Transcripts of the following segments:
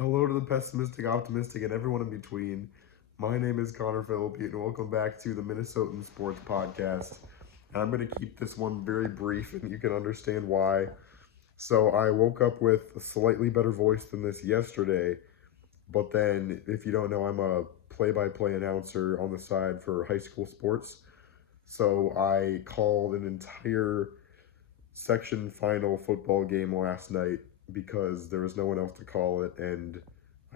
Hello to the pessimistic, optimistic, and everyone in between. My name is Connor Phillippe, and welcome back to the Minnesotan Sports Podcast. And I'm going to keep this one very brief, and you can understand why. So, I woke up with a slightly better voice than this yesterday, but then, if you don't know, I'm a play by play announcer on the side for high school sports. So, I called an entire section final football game last night because there was no one else to call it, and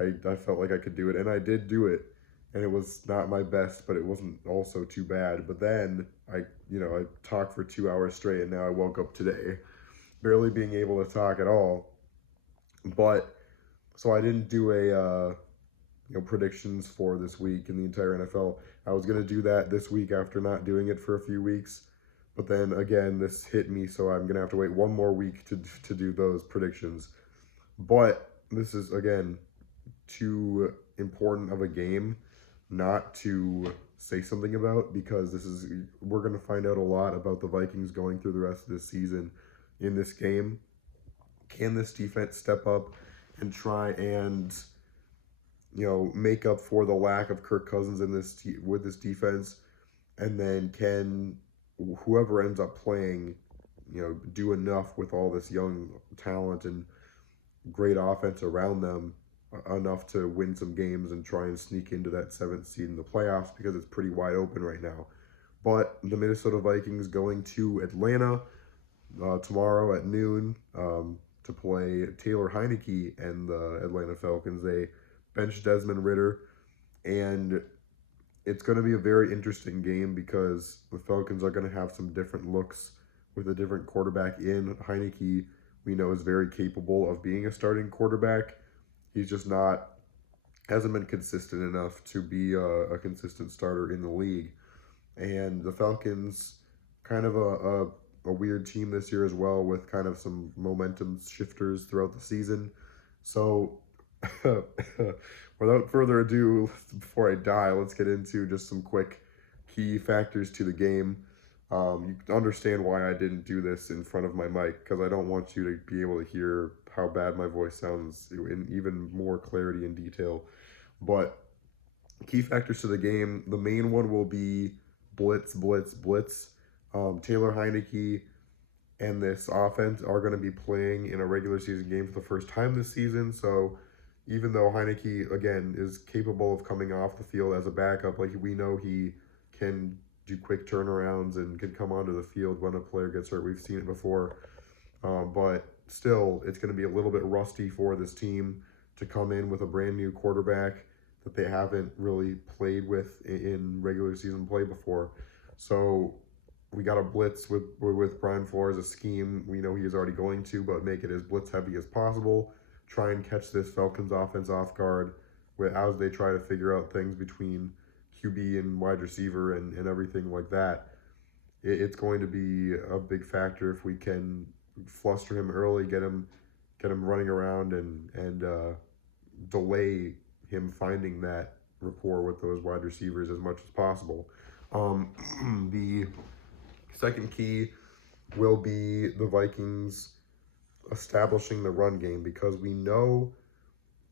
I felt like I could do it, and I did do it, and it was not my best, but it wasn't also too bad. But then I talked for 2 hours straight, and now I woke up today barely being able to talk at all. But so I didn't do a predictions for this week in the entire NFL. I was gonna do that this week after not doing it for a few weeks, but then again this hit me, so I'm gonna have to wait one more week to do those predictions. But this is again too important of a game not to say something about, because we're gonna find out a lot about the Vikings going through the rest of this season in this game. Can this defense step up and try and make up for the lack of Kirk Cousins in with this defense, and then can whoever ends up playing, do enough with all this young talent and great offense around them, enough to win some games and try and sneak into that seventh seed in the playoffs, because it's pretty wide open right now. But the Minnesota Vikings going to Atlanta tomorrow at noon to play Taylor Heineke and the Atlanta Falcons. They benched Desmond Ridder, and it's going to be a very interesting game because the Falcons are going to have some different looks with a different quarterback in. Heineke, we know, is very capable of being a starting quarterback. He's just hasn't been consistent enough to be a consistent starter in the league. And the Falcons, kind of a weird team this year as well, with kind of some momentum shifters throughout the season. So without further ado, before I die, let's get into just some quick key factors to the game. You understand why I didn't do this in front of my mic, because I don't want you to be able to hear how bad my voice sounds in even more clarity and detail. But key factors to the game, the main one will be blitz. Taylor Heineke and this offense are going to be playing in a regular season game for the first time this season. So even though Heineke, again, is capable of coming off the field as a backup, like we know he can do quick turnarounds and can come onto the field when a player gets hurt. We've seen it before. But still, it's going to be a little bit rusty for this team to come in with a brand new quarterback that they haven't really played with in regular season play before. So we got to blitz with Brian Flores, a scheme we know he is already going to, but make it as blitz heavy as possible. Try and catch this Falcons offense off guard as they try to figure out things between QB and wide receiver and everything like that. It's going to be a big factor if we can fluster him early, get him running around, and delay him finding that rapport with those wide receivers as much as possible. The second key will be the Vikings establishing the run game, because we know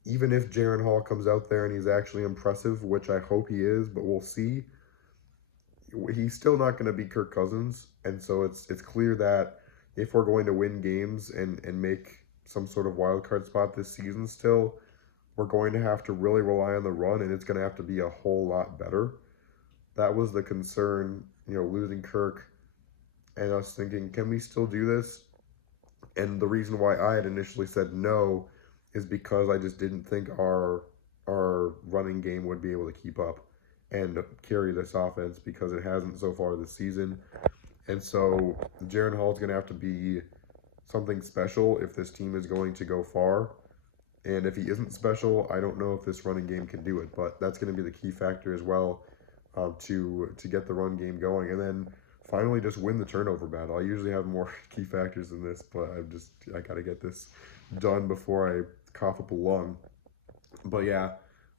even if Jaren Hall comes out there and he's actually impressive, which I hope he is, but we'll see, he's still not going to be Kirk Cousins. And so it's clear that if we're going to win games and make some sort of wild card spot this season still, we're going to have to really rely on the run, and it's going to have to be a whole lot better. That was the concern, losing Kirk and us thinking, can we still do this? And the reason why I had initially said no is because I just didn't think our running game would be able to keep up and carry this offense, because it hasn't so far this season. And so Jaren Hall is going to have to be something special if this team is going to go far. And if he isn't special, I don't know if this running game can do it. But that's going to be the key factor as well, to get the run game going. And then finally just win the turnover battle. I usually have more key factors than this, but I got to get this done before I cough up a lung. But yeah,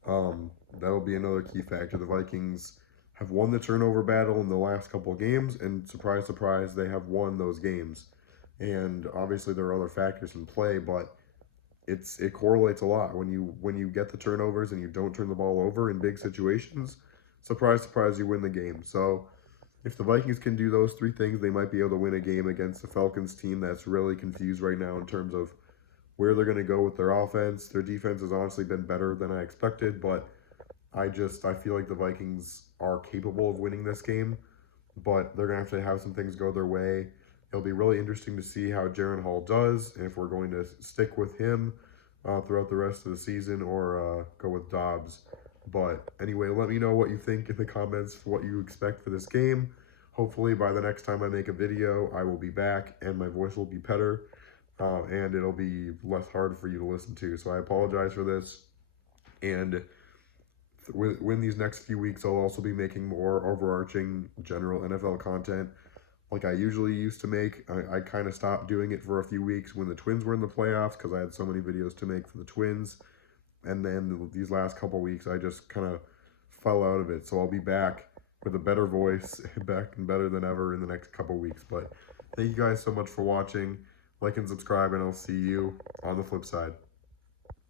that'll be another key factor. The Vikings have won the turnover battle in the last couple of games, and surprise, surprise, they have won those games. And obviously there are other factors in play, but it correlates a lot when you get the turnovers and you don't turn the ball over in big situations. Surprise, surprise, you win the game. So if the Vikings can do those three things, they might be able to win a game against the Falcons team that's really confused right now in terms of where they're going to go with their offense. Their defense has honestly been better than I expected, but I feel like the Vikings are capable of winning this game, but they're going to have some things go their way. It'll be really interesting to see how Jaren Hall does, and if we're going to stick with him throughout the rest of the season or go with Dobbs. But anyway, let me know what you think in the comments, what you expect for this game. Hopefully by the next time I make a video, I will be back and my voice will be better and it'll be less hard for you to listen to. So I apologize for this. And within these next few weeks, I'll also be making more overarching general NFL content like I usually used to make. I kind of stopped doing it for a few weeks when the Twins were in the playoffs because I had so many videos to make for the Twins. And then these last couple weeks, I just kind of fell out of it. So I'll be back with a better voice, back and better than ever in the next couple weeks. But thank you guys so much for watching. Like and subscribe, and I'll see you on the flip side.